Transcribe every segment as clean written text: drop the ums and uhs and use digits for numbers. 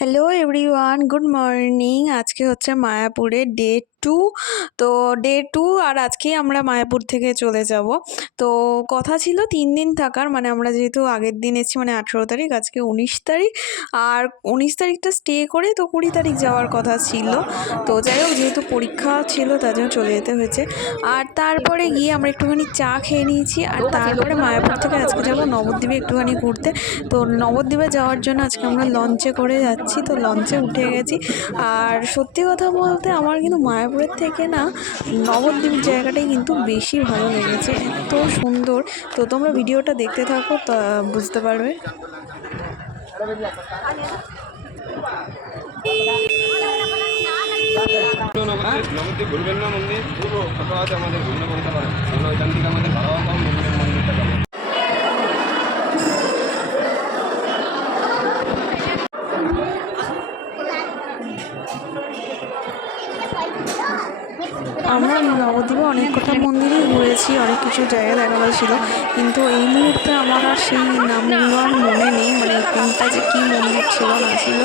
Hello everyone, good morning. আজকে হচ্ছে মায়াপুরের ডে 2। তো ডে 2 আর আজকেই আমরা মায়াপুর থেকে চলে যাব। তো কথা ছিল 3 দিন থাকার, মানে আমরা যেহেতু আগের দিন এসেছি মানে 18 তারিখ, আজকে 19 তারিখ। আর 19 তারিখটা স্টে করে তো 20 তারিখ যাওয়ার কথা ছিল। তো যাই হোক, যেহেতু পরীক্ষা ছিল তার জন্য চলে যেতে হয়েছে। আর তারপরে গিয়ে আমরা একটুখানি চা খেয়ে নিয়েছি। আর তারপরে মায়াপুর থেকে আজকে যাব নবদ্বীপে একটুখানি ঘুরতে। তো নবদ্বীপে যাওয়ার জন্য আজকে আমরা লঞ্চে করে যাচ্ছি। তো লঞ্চে উঠে গেছি। আর সত্যি কথা বলতে আমার কিন্তু মায়াপুরের থেকে না নবদ্বীপ জায়গাটাই কিন্তু বেশি ভালো লেগেছে, এত সুন্দর। তো তোমরা ভিডিওটা দেখতে থাকো, তা বুঝতে পারবে। নবদ্বীপ ঘুরবেন না মন্দির পুরো ফটো আছে আমাদের, ঘুরে বলতে পারেন। ওইখান থেকে আমাদের ভালো মন্দিরটা যাবো। আমরা নবদ্বীপে অনেক কটা মন্দিরই ঘুরেছি, অনেক কিছু জায়গা দেখাবার ছিল, কিন্তু এই মুহূর্তে আমার আর সেই নামগুলো আর মনে নেই, মানে কোনটা যে কী মন্দির ছিল না ছিল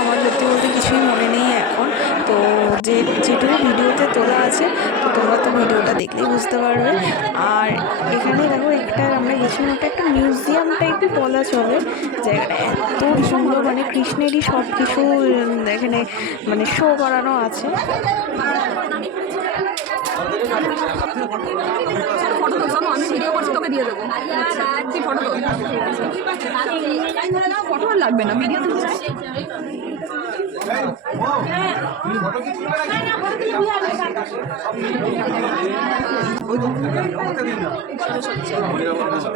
আমার সত্যি বলতে কিছুই মনে নেই এখন। তো যেটুকু ভিডিওতে তোলা আছে, তো তোমরা তো ভিডিওটা দেখলেই বুঝতে পারবে। আর এখানে দেখো, একটা আমরা গেছিলাম, একটা মিউজিয়াম টাইপই বলা চলে। জায়গাটা এত সুন্দর, মানে কৃষ্ণেরই সব কিছু এখানে মানে শো করানো আছে। আমি ভিডিও করছি, তোকে দিয়ে দেবো। তুই ফটো তোল। ফটো আর লাগবে না, ভিডিও তুলতে চাই।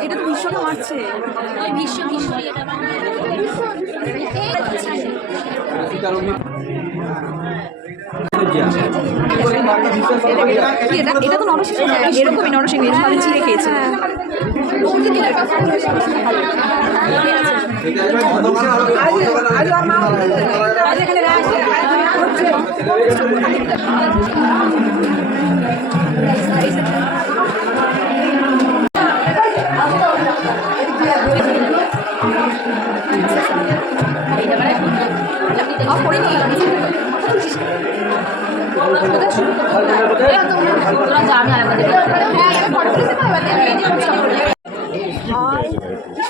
এটা তো বিশ্বকে মারছে। এটা তো নরসিংহ, এরকমই নরসিংহ, এর সাথে চিড়ে খেয়েছে।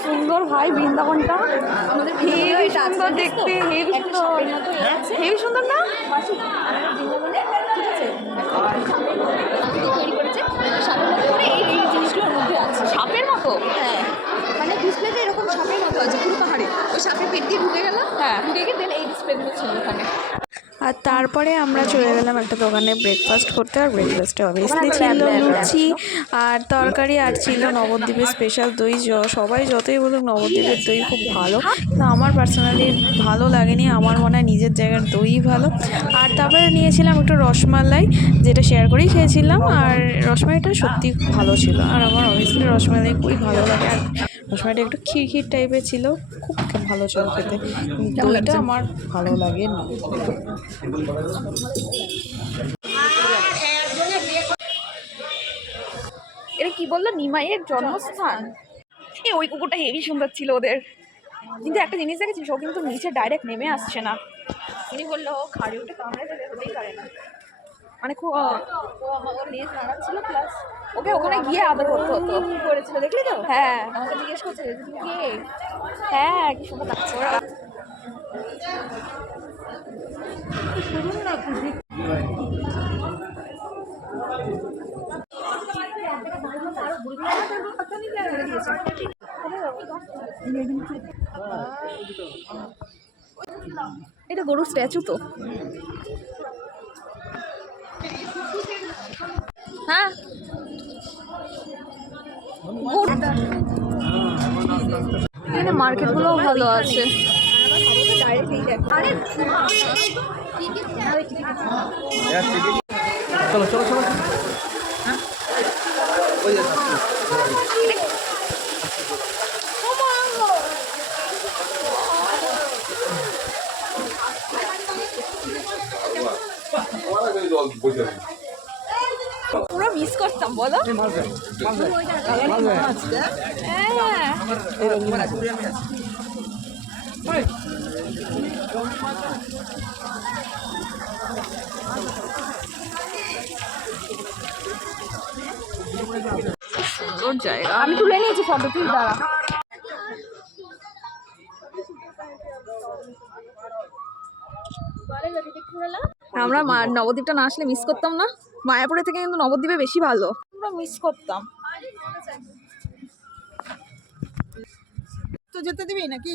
সুন্দর ভাই, বৃন্দাবনটা হেবি সুন্দর দেখতে, হেবি সুন্দর, হেবি সুন্দর না? তৈরি করেছে সাপের মতো করে, এই জিনিসগুলোর মধ্যে আছে সাপের মতো। হ্যাঁ, মানে ডিসপ্লেতে এরকম সাপের মতো আছে পুরো পাহাড়ে। ওই সাপের পেট দিয়ে ঢুকে গেল, হ্যাঁ ঢুকে গিয়ে দেন এই ডিসপ্লেগুলো ছিল ওখানে। আর তারপরে আমরা চলে গেলাম একটা দোকানে ব্রেকফাস্ট করতে। আর ব্রেকফাস্টে অবভিয়াসলি ছিল লুচি আর তরকারি, আর ছিল নবদ্বীপের স্পেশাল দই। সবাই যতই বলুক নবদ্বীপের দই খুব ভালো, কিন্তু আমার পার্সোনালি ভালো লাগেনি। আমার মনে হয় নিজের জায়গার দই ভালো। আর তারপরে নিয়েছিলাম একটু রসমালাই, যেটা শেয়ার করেই খেয়েছিলাম। আর রসমালাইটা সত্যি ভালো ছিল, আর আমার অবভিয়াসলি রসমালাই খুবই ভালো লাগে। আর রসমালাইটা একটু ক্ষীর টাইপের ছিল, খুব ভালো ছিল খেতে। দইটা আমার ভালো লাগে না। এটা কি বললো, নিমাইয়ের জন্মস্থান? ওই কুকুরটা হেভি সুন্দর ছিল ওদের, কিন্তু একটা জিনিস দেখেছিস, ও কিন্তু নিচে ডাইরেক্ট নেমে আসছে না। উনি বললো ঘাড়ে উঠে কামড়ে দেবে, হতেই পারে না। মানে খুব ও আমার লেজ নাড়াচ্ছিল, প্লাস ওকে ওখানে গিয়ে আদর করতে হতো। কি করেছিল দেখলি তো? হ্যাঁ, আমাকে জিজ্ঞেস করছে তুমি কে। হ্যাঁ, কি সুন্দর লাগছে। এটা গরুর স্ট্যাচু তো। হ্যাঁ, এখানে মার্কেটগুলো ভালো আছে। চলো চলো চলো। পুরো মিস করতাম বলো। হ্যাঁ সুন্দর জায়গা, আমি তুলে নিয়েছি ফটো, তুই দাঁড়া। আমরা নবদ্বীপটা না আসলে মিস করতাম না। মায়াপুরে থেকে কিন্তু নবদ্বীপে বেশি ভালো, আমরা মিস করতাম। তো যেতে দিবি নাকি?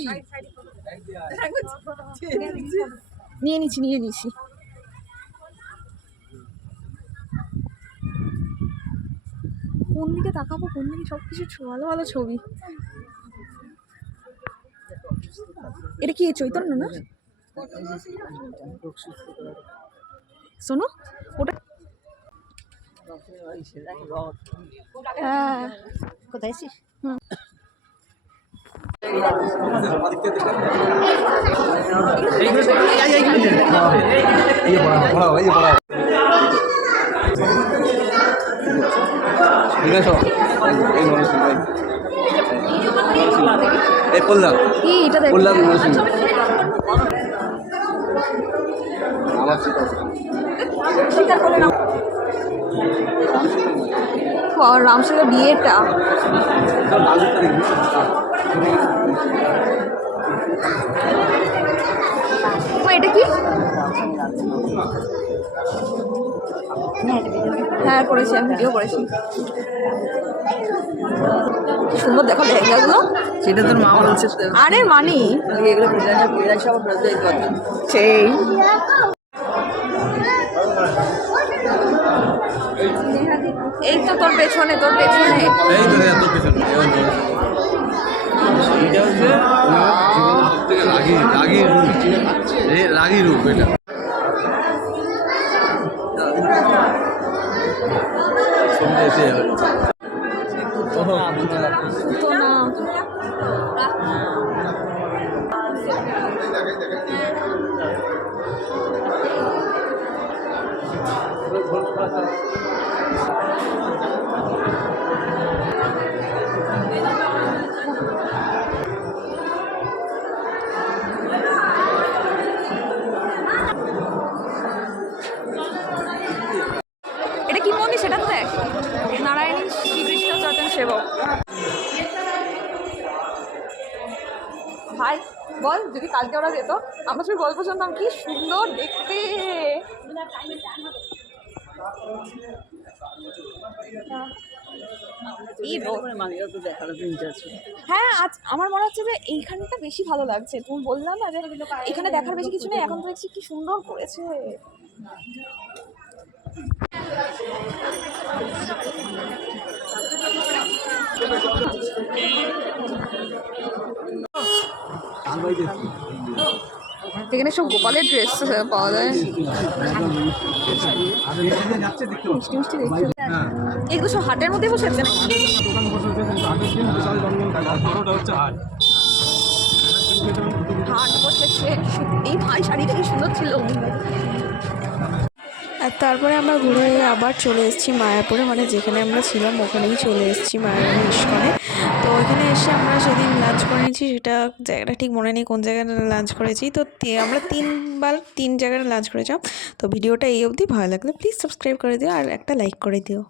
নিয়ে নিছি। কোন দিকে তাকাবো, কোন দিকে? সবকিছু ভালো ভালো ছবি। এটা কি চৈতন্য না? শোনো ওটা, হ্যাঁ কোথায় আছিস? কি এটা দেখ, রামসিংহের বিয়েটা। এটা কি? হ্যাঁ করেছি, আমি ভিডিও করেছি। সুন্দর দেখো লেহেঙ্গাগুলো। সেটা তোর মা বলছে তো। আরে মানি এগুলো সব কথা। সেই এই তো তোর পেছনে। এই তো হ্যাঁ, তোর পেছনে এইটা হচ্ছে জীবনের সব থেকে রাগী রূপ এটা। ছবিটা এসে যাবে। তো না এটা কি মন্দির সেটা তো দেখ, নারায়ণী শ্রীকৃষ্ণ চৈতন্য সেবক। ভাই বল, যদি কালকে ওরা যেত, আমরা সবাই গল্প শুনতাম, কি সুন্দর দেখতে। হ্যাঁ আজ আমার মনে হচ্ছে যে এইখানটা বেশি ভালো লাগছে। তুমি বললাম না যে এখানে দেখার বেশি কিছু নেই, এখন তো দেখছি কি সুন্দর করেছে। এখানে সব গোপালের ড্রেস পাওয়া যায়, মিষ্টি মিষ্টি দেখতে। এগুলো সব হাটের মধ্যে বসে আছে নাকি? হাট বসেছে। এই ভাই শাড়িটা কি সুন্দর ছিল। আর তারপরে আমরা ঘুরে আবার চলে এসেছি মায়াপুরে, মানে যেখানে আমরা ছিলাম ওখানেই চলে এসেছি মায়াপুর ইস্কনে। তো ওখানে এসে আমরা সেদিন লাঞ্চ করে নিয়েছি, সেটা জায়গাটা ঠিক মনে নেই কোন জায়গায় লাঞ্চ করেছি। তো আমরা 3 জায়গায় লাঞ্চ করেছিলাম। তো ভিডিওটা এই অবধি, ভালো লাগলে প্লিজ সাবস্ক্রাইব করে দিও আর একটা লাইক করে দিও।